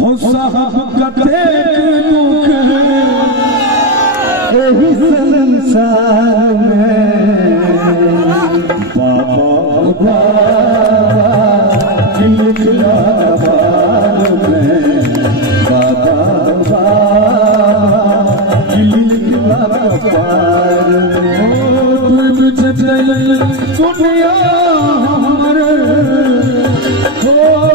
हो साहब कते दुख एही संसार में बाबा लिखला बार में बाबा लिखला बार में दुनिया हमरे दुनिया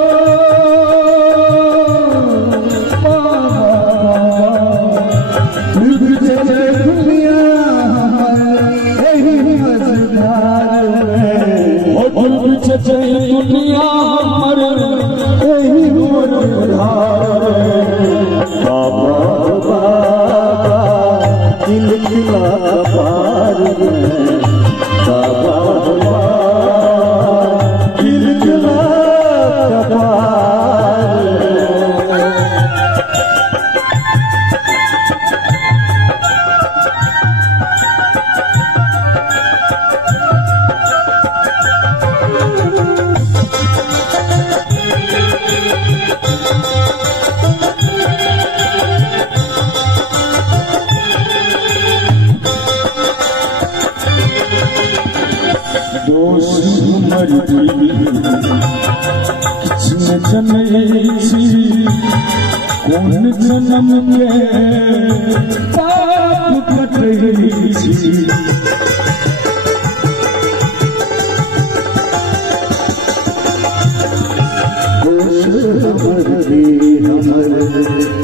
बाबा लिखला बार में बाबा लिखला दोष मर कौन जन्म के पाप कटई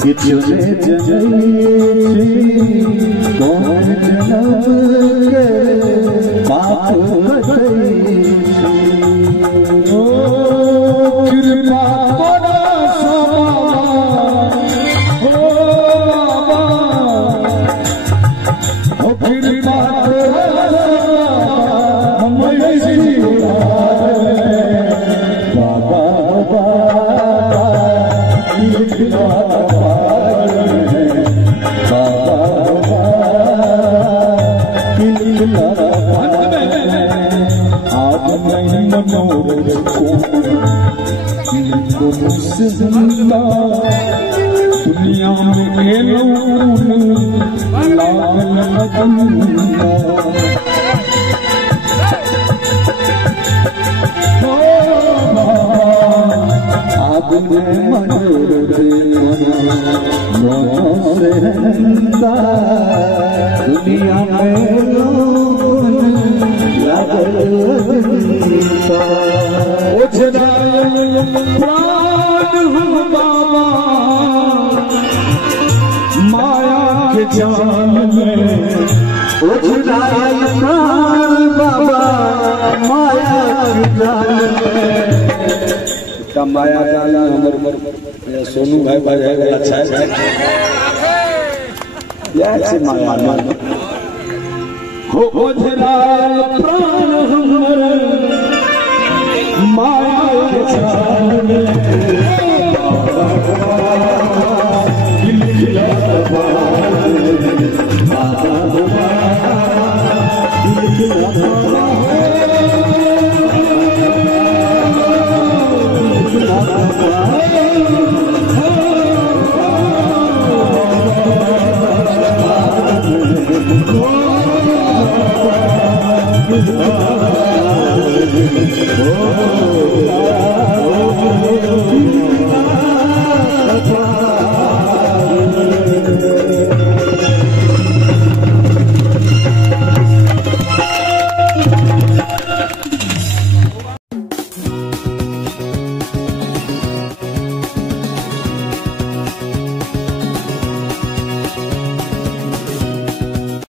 किचने जनई कौन जन्म के पाप कटई कृपा बड़ा दुनिया में दुनिया माया के जाल में उछलाल प्राण बाबा माया के जाल में माया जाल हमर सोनू भाई बजाएगा अच्छा है ऐसे माया हो उछलाल प्राण हमर माया के जाल में